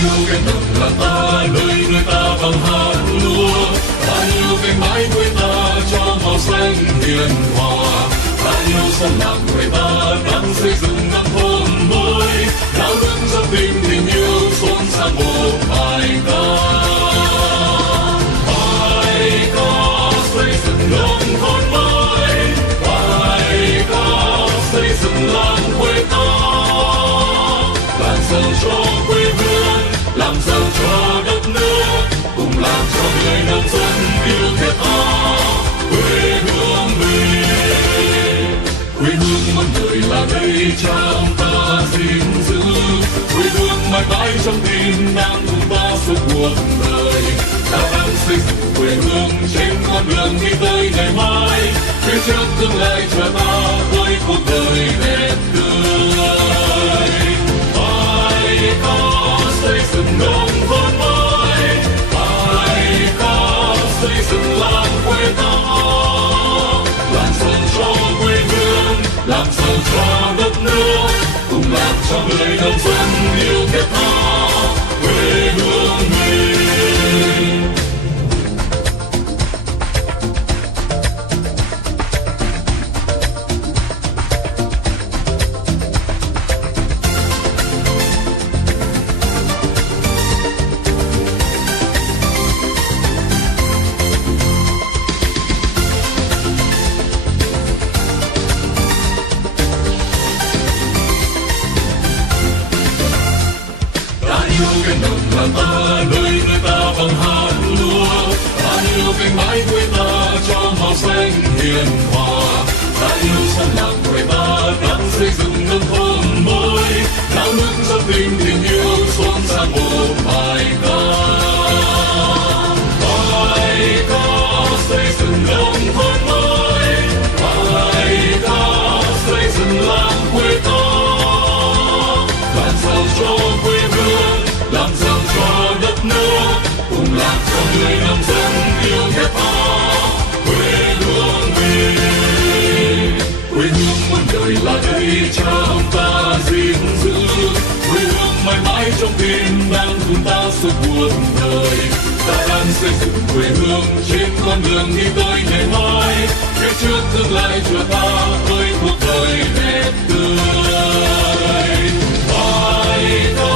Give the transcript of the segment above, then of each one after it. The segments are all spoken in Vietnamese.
yêu cánh đồng làng ta, nơi người ta bằng hạt lúa. Ta yêu cánh bãi quê ta cho màu xanh hiền hòa. Ta yêu dân làng người ta đang xây dựng nông thôn mới. Đạo đức dân tình tình yêu xôn xao một bài ca. Bài ca xây dựng nông thôn mới. Bài ca xây dựng làng quê ta. Làm giàu cho quê hương, làm giàu cho đất nước, cùng làm cho người nông dân yêu thiết tha quê hương mình. Quê hương muôn đời là đây cha ông ta gìn giữ. Quê hương mãi mãi trong tim đang cùng ta suốt cuộc đời. Ta đang xây dựng quê hương trên con đường đi tới ngày mai. Phía trước tương lai chờ ta với cuộc đời đẹp tươi. Bài ca xây dựng nông thôn mới. Bài ca xây dựng làng quê ta. Làm giàu cho quê hương, làm giàu cho đất nước, cùng làm cho người nông dân yêu thiết tha quê hương mình. Yêu cánh đồng làng ta, nơi người ta bằng hạt lúa. Ta yêu cánh bãi quê ta cho màu xanh hiền hòa. Ta yêu dân làng quê ta đang xây dựng nông thôn mới. Đạo đức dân tình tình yêu xôn xao một bài ca. Bài ca xây dựng nông thôn mới. Bài ca xây dựng làng quê ta. Làm giàu cho quê hương, làm giàu cho đất nước, cùng làm cho người nông dân yêu thiết tha quê hương mình. Quê hương muôn đời là đây cha ông ta gìn giữ. Quê hương mãi mãi trong tim đang cùng ta suốt cuộc đời. Ta đang xây dựng quê hương trên con đường đi tới ngày mai. Phía trước tương lai chờ ta với cuộc đời đẹp tươi. Bài ca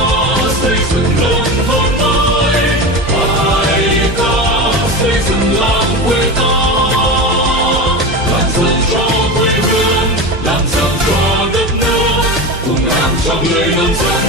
xây dựng nông thôn mới. Bài ca xây dựng làng quê ta. Làm giàu cho quê hương, làm giàu cho đất nước, cùng làm cho người nông dân